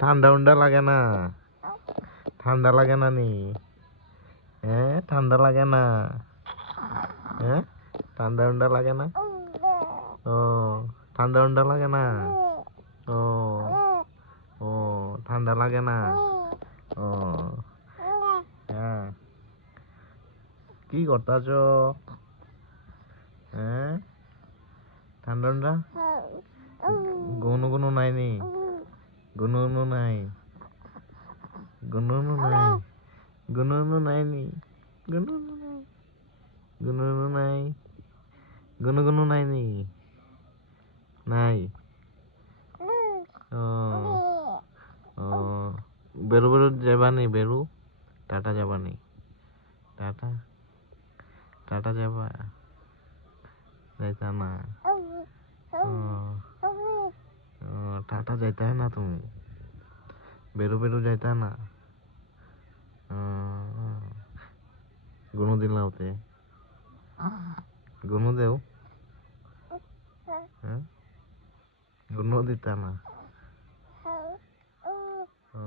ঠান্ডা উন্ডা লাগে না? ঠান্ডা লাগে না নি? হ্যাঁ, ঠান্ডা লাগে না? হ্যাঁ, ঠান্ডা উন্ডা লাগে না? ও, ঠান্ডা উন্ডা লাগে না? ও, ও, ঠান্ডা লাগে না? ও, হ্যাঁ। কি করতাছ? হ্যাঁ, ঠান্ডা উন্ডা গুনু গুনু নাই নি? গুনু গুনু নাই? গুনু গুনু নাই? গুনু গুনু নাই নি? গুনু গুনু নাই? গুনু গুনু নাই? গুনু গুনু নাই নি? নাই? ও, ও, বেরু বেরু যাবানি বেরু? টাটা যাবানি? টাটা, টাটা যাবা? যাইতা না? ও, ও, টাটা যাইতা না তুমি? বেরু বেরু যাইতা না? ও, গুনু দিলাওতে? গুনু দেও? হ্যাঁ, গুনু দিতা না? ও,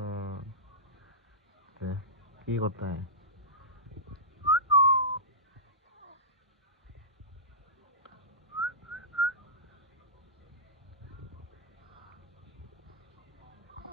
কি করতা है?